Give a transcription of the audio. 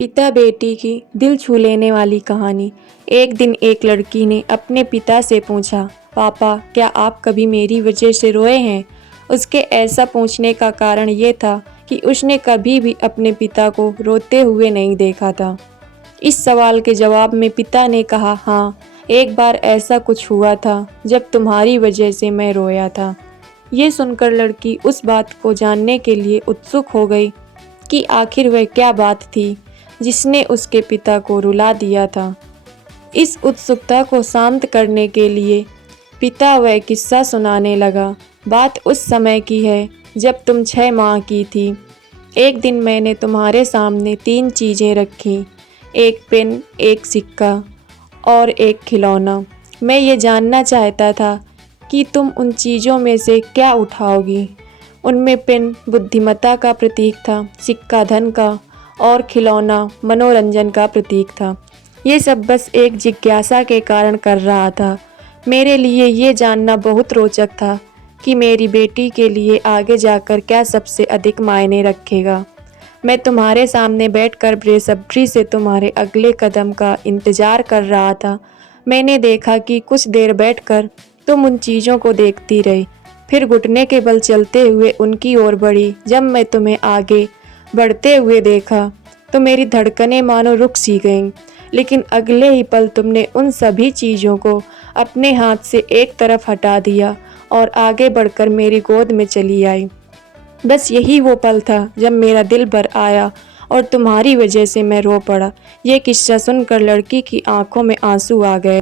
पिता बेटी की दिल छू लेने वाली कहानी। एक दिन एक लड़की ने अपने पिता से पूछा, पापा क्या आप कभी मेरी वजह से रोए हैं? उसके ऐसा पूछने का कारण ये था कि उसने कभी भी अपने पिता को रोते हुए नहीं देखा था। इस सवाल के जवाब में पिता ने कहा, हाँ, एक बार ऐसा कुछ हुआ था जब तुम्हारी वजह से मैं रोया था। ये सुनकर लड़की उस बात को जानने के लिए उत्सुक हो गई कि आखिर वह क्या बात थी जिसने उसके पिता को रुला दिया था। इस उत्सुकता को शांत करने के लिए पिता वह किस्सा सुनाने लगा। बात उस समय की है जब तुम 6 माह की थी। एक दिन मैंने तुम्हारे सामने 3 चीज़ें रखी, एक पेन, एक सिक्का और एक खिलौना। मैं ये जानना चाहता था कि तुम उन चीज़ों में से क्या उठाओगी। उनमें पेन बुद्धिमत्ता का प्रतीक था, सिक्का धन का और खिलौना मनोरंजन का प्रतीक था। ये सब बस एक जिज्ञासा के कारण कर रहा था। मेरे लिए ये जानना बहुत रोचक था कि मेरी बेटी के लिए आगे जाकर क्या सबसे अधिक मायने रखेगा। मैं तुम्हारे सामने बैठकर बेसब्री से तुम्हारे अगले कदम का इंतज़ार कर रहा था। मैंने देखा कि कुछ देर बैठकर तुम उन चीज़ों को देखती रही, फिर घुटने के बल चलते हुए उनकी ओर बढ़ी। जब मैं तुम्हें आगे बढ़ते हुए देखा तो मेरी धड़कनें मानो रुक सी गईं, लेकिन अगले ही पल तुमने उन सभी चीज़ों को अपने हाथ से एक तरफ हटा दिया और आगे बढ़कर मेरी गोद में चली आई। बस यही वो पल था जब मेरा दिल भर आया और तुम्हारी वजह से मैं रो पड़ा। ये किस्सा सुनकर लड़की की आंखों में आंसू आ गए।